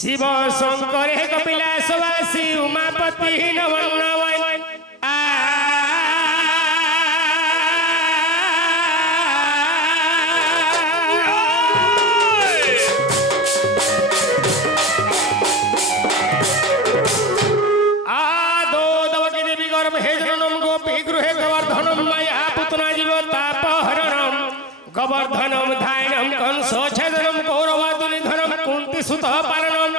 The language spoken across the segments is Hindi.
शिव शंकर हे कपिलासवासी उमापति नवन आदो दवकी देवी गर्भ हे जननम गोपी गृहे गोवर्धनम माया पुतना जीव तापहरणम गोवर्धनम धायनम कंस छेदनम कौरवादुनिधनम कुंती सुत पालनम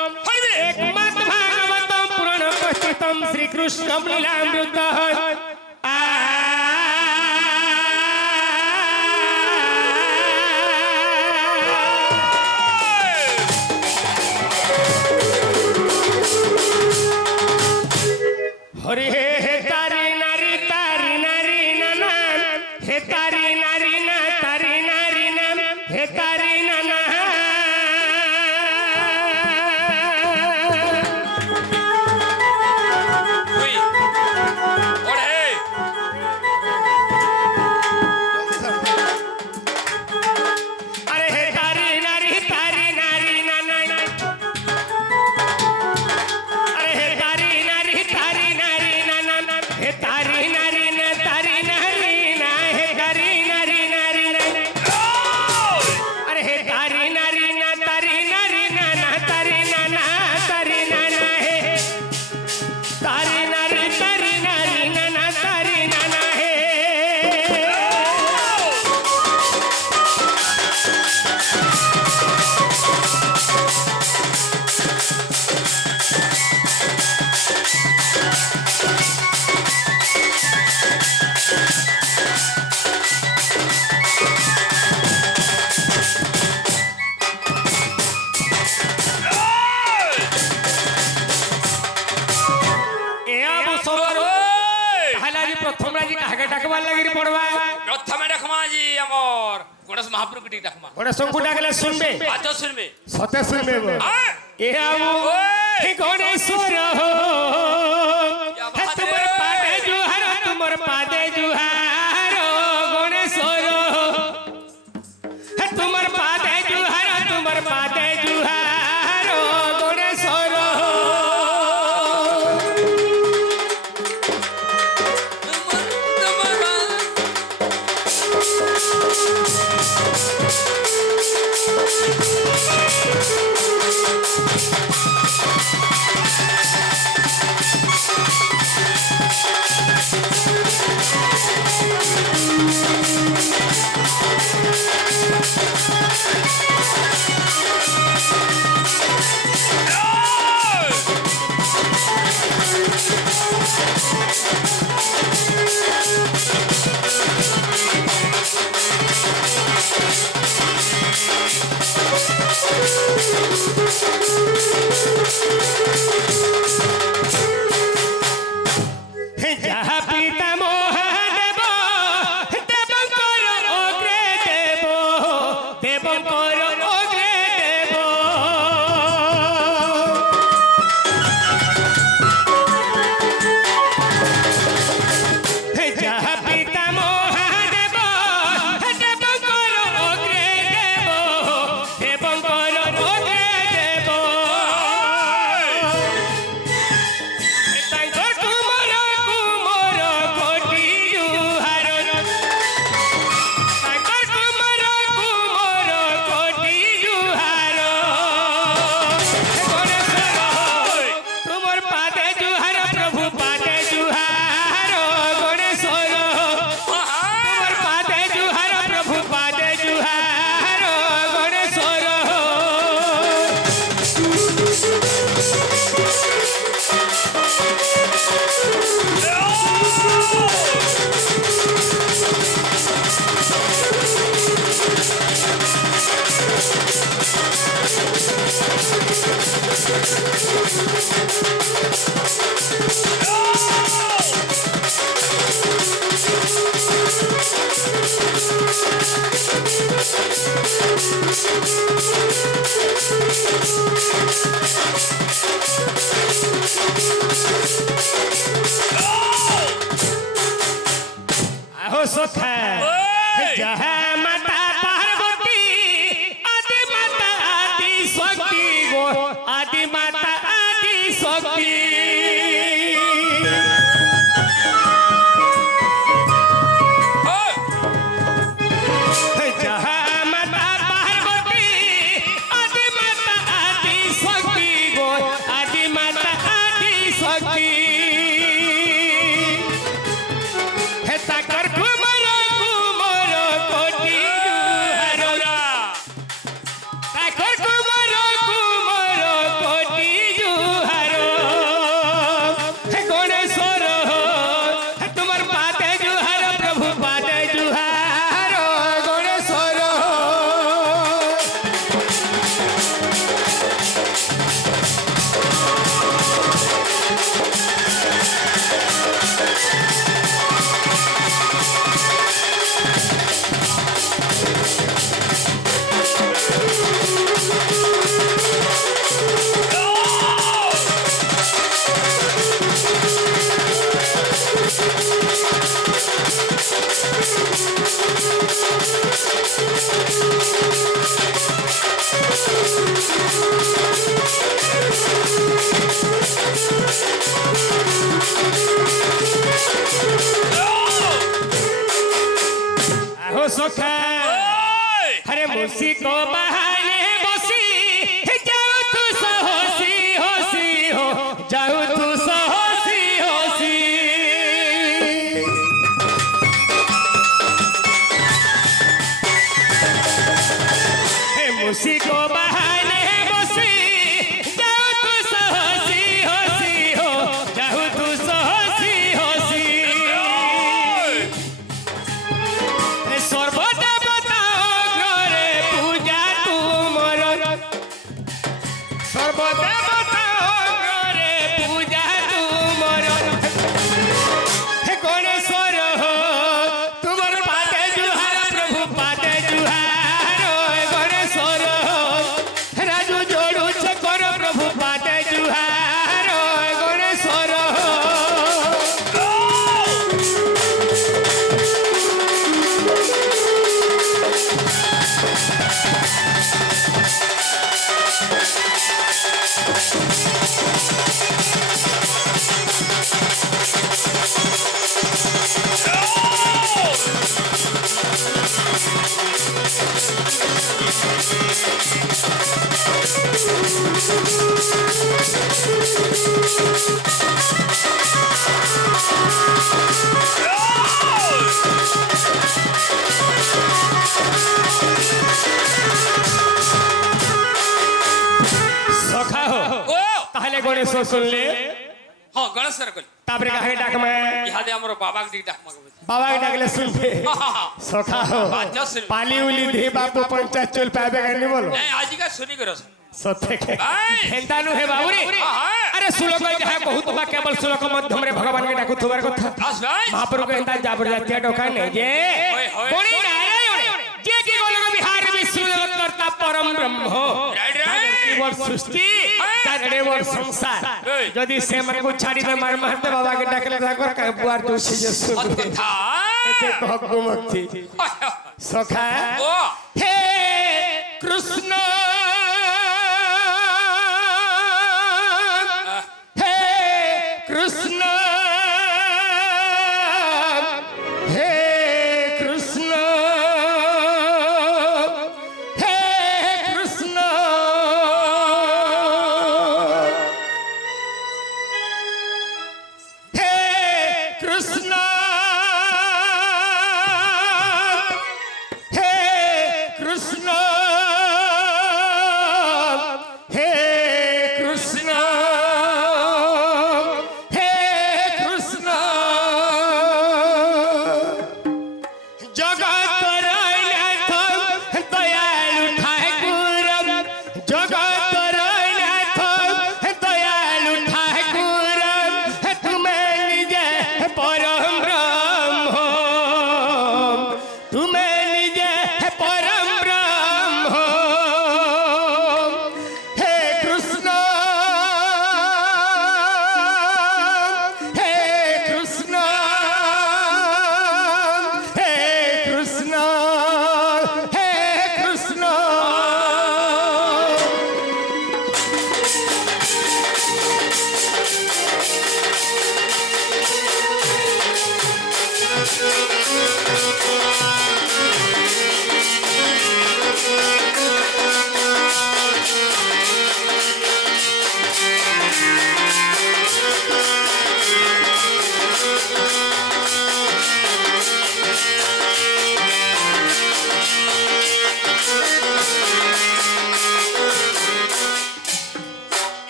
एकमत भागवतम पुराण कथितम श्री कृष्णम लीलामृतः हरि हे तारी नारी नाना हे तारी नारी ना तारी नारी ना हे तारी नाना अरे हे तारी नारी नाना अरे हे तारी नारी नाना हे तारी नारी ना हे तारी नारी ना अरे हे तारी नारी ना तारी नाना हे तारी नारी नाना तारी नाना हे प्रथम राजी काहे डाकबार लागि पड़वा प्रथम डाकमा जी हमर गणेश महाप्रभु के डाकमा गणेश को डाकले सुनबे बात सुनबे सते सुनबे ए आऊ हे गणेश्वर हो हे तुमर पादे जुहार गणेश्वर हे तुमर पादे जुहार गणेश्वर जहाँ पिता मोह देवंकर अग्रे देवंकर अग्रे जहाँ पिता मोह देवंकर अग्रे देवंकर अग्रे आहो सखा जहाँ माता पार्वती आदि माता आदि शक्ति गो आदि मुसी को बहाने बसी जाओ तू सहोसी होसी हो जाओ तू सहोसी होसी हे मुसी को बहाने बसी जाओ तू सहोसी होसी हो जाओ तू सहोसी होसी সর্বদেবতা অগ্রে পূজা তুমর সর্বদেবতা অগ্রে পূজা তুমর হে গণেশ্বর তুমর পাতে জুহার প্রভু পাতে জুহার হে গণেশ্বর রাজু जोड़ुছে কর প্রভু পাতে জুহার হে গণেশ্বর সখা হো ও তাহলে গণেশ শুনলে হ্যাঁ গণেশ স্যার কল তারপরে কাহে ডাকমে ইহাদে আমার বাবাকে দিকে ডাক মাগবে বাবাকে ডাকলে শুনবে সখা হো বাচ্চা শুনবে। পালি উলি ধে বাপু পঞ্চায়েত চল পাবে কেন বলো এই আজিকা শুনি করছ সত্যি ভাই। হেন্তানু হে বাবুরে হ্যাঁ। আরে শ্লোক যাহা কহুতবা কেবল শ্লোক মাধ্যমে ভগবান কে ডাকুথবার কথা আস ভাই মহাপ্রভু কে হেন্তা জাবর জাতীয় ডকা নে যে হয়, হয়। বড়ি নারায়ণ যে কি গোলক বিহার বিষ্ণু জগৎ কর্তা পরম ব্রহ্ম রাইট, রাইট। কেবল সৃষ্টি তার রেবর সংসার এই। যদি সে মন কো ছাড়ি দে মার মারতে বাবা কে ডাকলে থাকর কা বুয়ার দোষী যে শুনবে কথা এতে কহ গুমতি সখা ও হে কৃষ্ণ হে কৃষ্ণ হে কৃষ্ণ হে কৃষ্ণ হে কৃষ্ণ হে কৃষ্ণ হে কৃষ্ণ হে কৃষ্ণ জগতর নাথ দয়ালু ঠাকুর জগতর নাথ দয়ালু ঠাকুর তুমি নিজে পরম ব্রহ্ম তুমি নিজে পরম ব্রহ্ম হে কৃষ্ণ হে কৃষ্ণ হে কৃষ্ণ হে কৃষ্ণ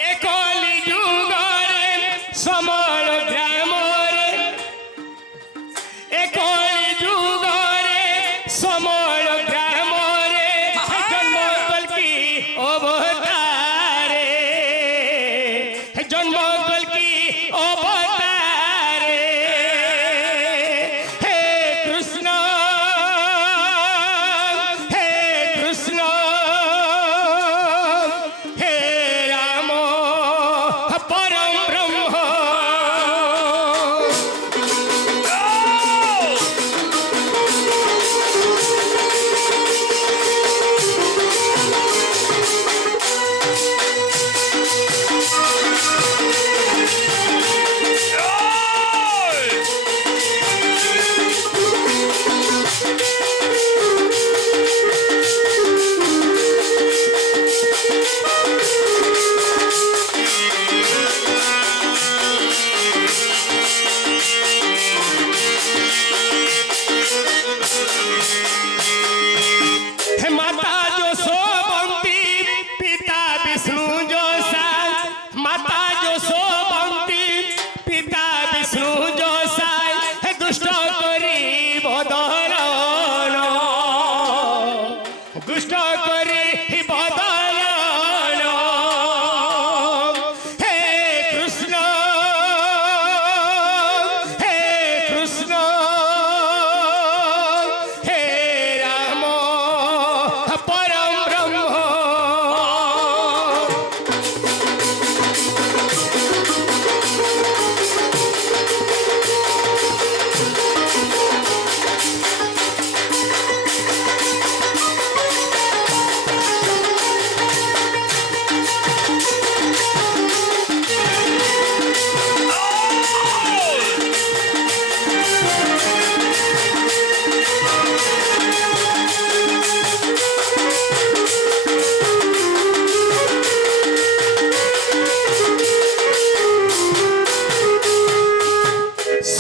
একলি যুগরে সমল গ্রামরে একলি যুগরে সমল গ্রামরে জন্ম কলকি অবতারে জন্ম কলকি অবতারে হে কৃষ্ণ হে কৃষ্ণ হে রাম পরম ব্রহ্ম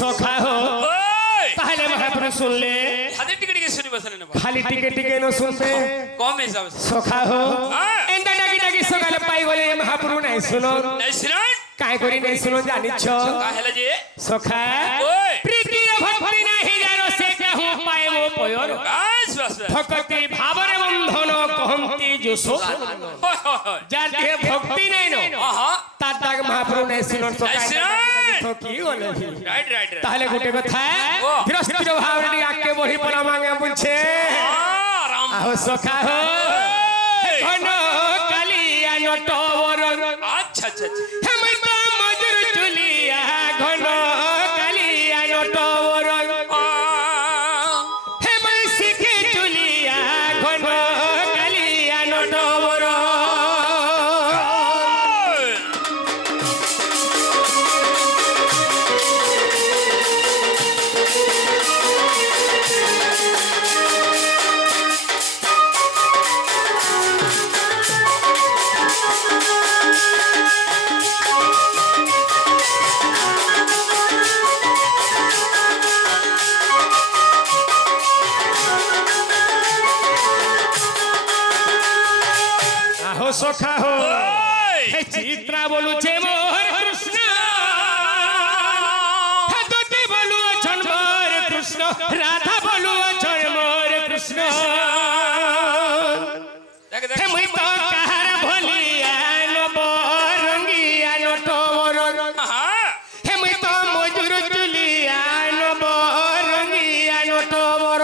সখা হো ওই তাহলে মহাপুরু শুনলে হাতে টিকে টিকে শুনি বসলে না খালি টিকে টিকে ন শুনতে কম হিসাবে সখা হো হ্যাঁ। এন্টা ডাকি ডাকি সকালে পাই গলে মহাপুরু নাই শুনো নাই শুনুন কাই করি নাই শুনো জানিছ কাহেলা যে সখা ওই প্রীতির ভক্তি নাহি জানো সে কেহু পায় মো পয়র বাস বাস ভক্তি ভাবরে বন্ধন কহন্তি যশো যার দেহে ভক্তি নাই ন আহা তার ডাক মহাপুরু নাই শুনো সখা নাই শুনো। তো কি বলে রাইট রাইট তাহলে গোটে কথা ও। গৃহস্থির ভাবরে আকে বহি পড়া মাগে বলছে রাম আহো সখা হো ঘন কালিয়া নটবর আচ্ছা আচ্ছা আচ্ছা হেমন্ত মজুর চুলিয়া ঘন কালিয়া নটবর হেমই শিখে চুলিয়া ঘন কালিয়া নটবর আহো সখা হো হে চিত্রা বলুছে মোর কৃষ্ণ হে যদি বলু অছন মোর কৃষ্ণ রাধা বলু অছন মোর কৃষ্ণ দেখ হে দেখ মুই তো কাহার ভলিয়া নব রঙ্গিয়া নটবর আহা হে মুই তো মজুর চুলিয়া নব রঙ্গিয়া নটবর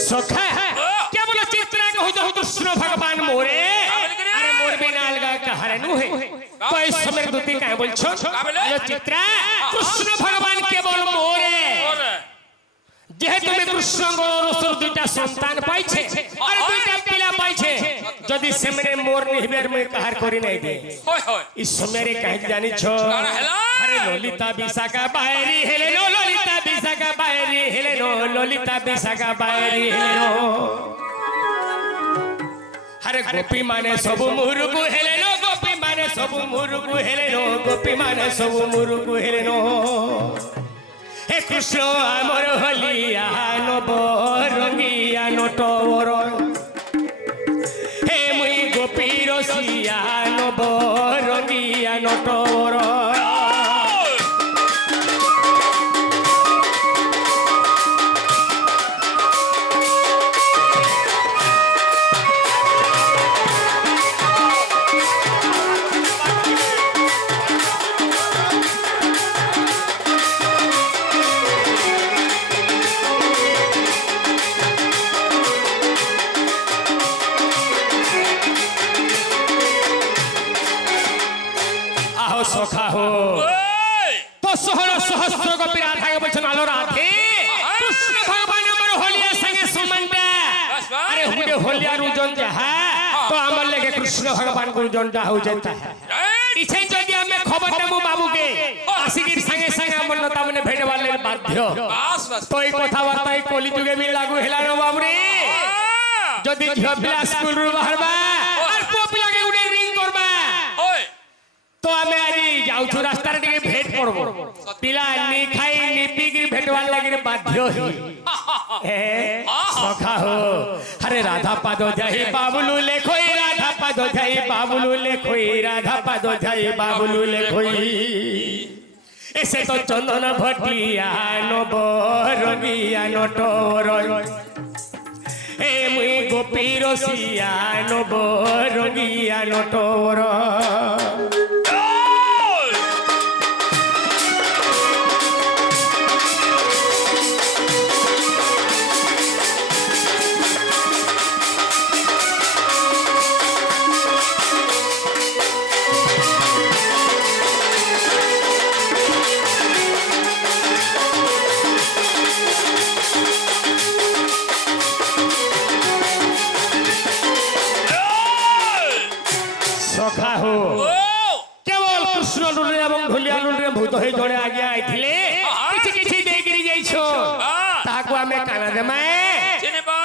सखा क्या बोला चित्रा कहू तो कृष्ण भगवान मोरे अरे मोर बिना अलगा कहरे नु है तो इस समय दुती काय बोल छो यो चित्रा कृष्ण भगवान केवल मोरे যেহেতু আমি কৃষ্ণ গরুর দুইটা সন্তান পাইছে আর দুইটা পিলা পাইছে যদি সেমনে মোর নিহবের মে কাহার করি নাই দে হয় হয় এই সময়ে কাহ জানিছ কানা হেলা আরে ললিতা বিশাখা বাইরি হেলে নো ললিতা বিশাখা বাইরি হেলে নো ললিতা বিশাখা বাইরি হেলে নো আরে গোপী মানে সবু মুরুগু হেলে নো গোপী মানে সবু মুরুগু হেলে নো গোপী মানে সবু মুরুগু হেলে নো হে কৃষ্ণ আমার হলিয়া নব রঙিয়া নটবর হে মুই গোপী রসিয়া নব রঙিয়া নটবর আহো সখা হো ওই তো সহর সহস্র গোপী রাধাকে বলছেন আলো রাধে কৃষ্ণ ভগবান আমার হলিয়া সঙ্গে সমানটা আরে হুডে হলিয়া রুজন যাহা তো আমার লেগে কৃষ্ণ ভগবান গুরুজন যা হউছে তাহা রাইট ইছে যদি আমি খবরটা মো বাবুকে আসিকির সঙ্গে সঙ্গে আমার নতা মানে ভেটবালে বাধ্য বাস বাস তো এই কথাবার্তা এই কলিযুগে বি লাগু হেলা নো বাবুরে যদি ঝিও পিলা স্কুল রু বাহারবা আর পুଅ পিলাকে উড়ে রিং করবা ওই তো আমি আজি যাউছু রাস্তার দিকে ভেট পড়ব পিলা নি খাই নি পিগি ভেটবার লাগি বাধ্য হই এ সখা হো আরে রাধা পাদ যাই বাবুলু লেখই রাধা পাদ যাই বাবুলু লেখই রাধা পাদ যাই বাবুলু লেখই এসে তো চন্দন ভটিয়া নব রঙিয়া নটর এ মুই গোপী রসিয়া নব রঙিয়া নটর ଏବଂ ଢୁଲିଆ ଲୁଣ୍ଡିରେ ଭୂତ ହେଇ ଜଣେ ଆଜ୍ଞା ଆଇଥିଲେ କିଛି କିଛି ଦେଇକିରି ଯାଇଛ ତାହାକୁ ଆମେ କାଣା ଦେମା চিনে বা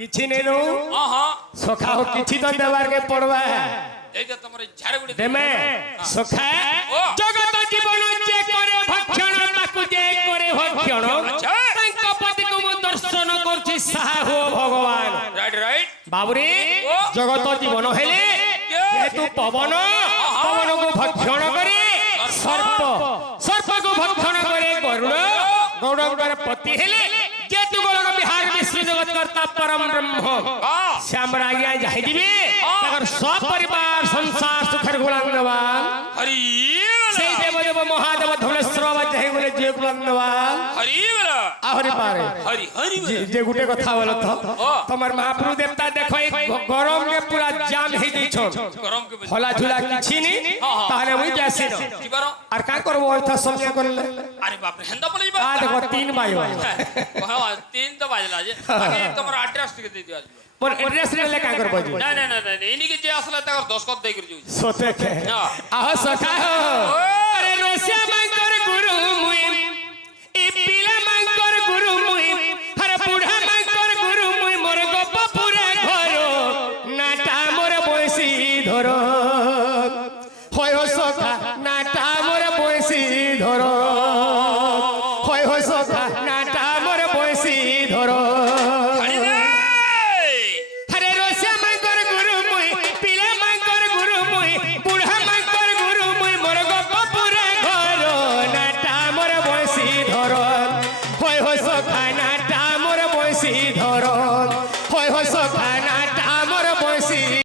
କିଛି ନେଇ ଦଉ আহা ସଖା ହୋ କିଛି ତ ଦେବାର କେ ପଡବା এই যে তোমার ঝাড়গুড়ি ଦେମେ ସଖା ଜଗତ ଜୀବନ ଯେ କରେ ଭକ୍ଷଣ ତାକୁ ଯେ କରେ ଭକ୍ଷଣ ତାଙ୍କ ପତିକୁ ମୁଁ ଦର୍ଶନ କରୁଛି ସାହା ହୋ ଭଗବାନ রাইট রাইট ବାବୁରେ ଜଗତ ଜୀବନ ହେଲେ ଯେହେତୁ ପବନ ପବନକୁ ଭକ୍ଷଣ করে ସର୍ପ ସର୍ପକୁ ଭକ୍ଷଣ করে ଗରୁଡ଼ ଗରୁଡ଼ଙ୍କର ପତି ହେଲେ ଯେହେତୁ ଗୋଲକ ବିହାର ବିଷ୍ଣୁ ଜଗତ କର୍ତ୍ତା ପରମ ବ୍ରହ୍ମ ଶ୍ୟାମର ଆଜ୍ଞା ଯାଇଯିବେ ତାଙ୍କର ସପରିବାର ସଂସାର ସୁଖରେ ଗୁଳାମ ଦେବା হরি সেই দেবদেব মহাদেব ধনেশ্বর বাবা যাই বলে যে গুলাম দেবা হরি আহরি পারে হরি হরি যে গুটে কথা বলো তো তোমার মহাপ্রভু দেবতা দেখো এই গরম কে পুরা জাম হই যাইছ গরম কে হলা ঝুলা কিছু নি তাহলে মুই যাসি না কিবার আর কা করব অর্থ সময় করলে আরে বাপ রে হেন্দা বলে আ দেখো 3 বাই হ্যাঁ 3 তো বাজলা যে আগে তোমার অ্যাড্রেস টিকে দিয়ে দিও মোর এড্রেস লে কা করব জি না না না না ইনিকে যে আসলে তার 10 কত দেই করে যাই সোতে কে আহ সখা আরে রসিয়া মাঙ্কর গুরু মুই ই পিলা মাঙ্কর গুরু মুই আরে বুঢ়া মাঙ্কর গুরু মুই মোর গপ পুরা ঘর নাটা মোর বয়সী ধর হয় হো সখা নাটা মোর বয়সী ধর হয় হো সখা নাটা মোর বয়সী ধর আরে রসিয়া মাঙ্কর গুরু মুই পিলা মাঙ্কর গুরু মুই বুঢ়া মাঙ্কর গুরু মুই মোর গপ পুরা ঘর নাটা মোর বয়সী ধর হয় হো সখা নাটা মোর বয়সী ধর হয় হো সখা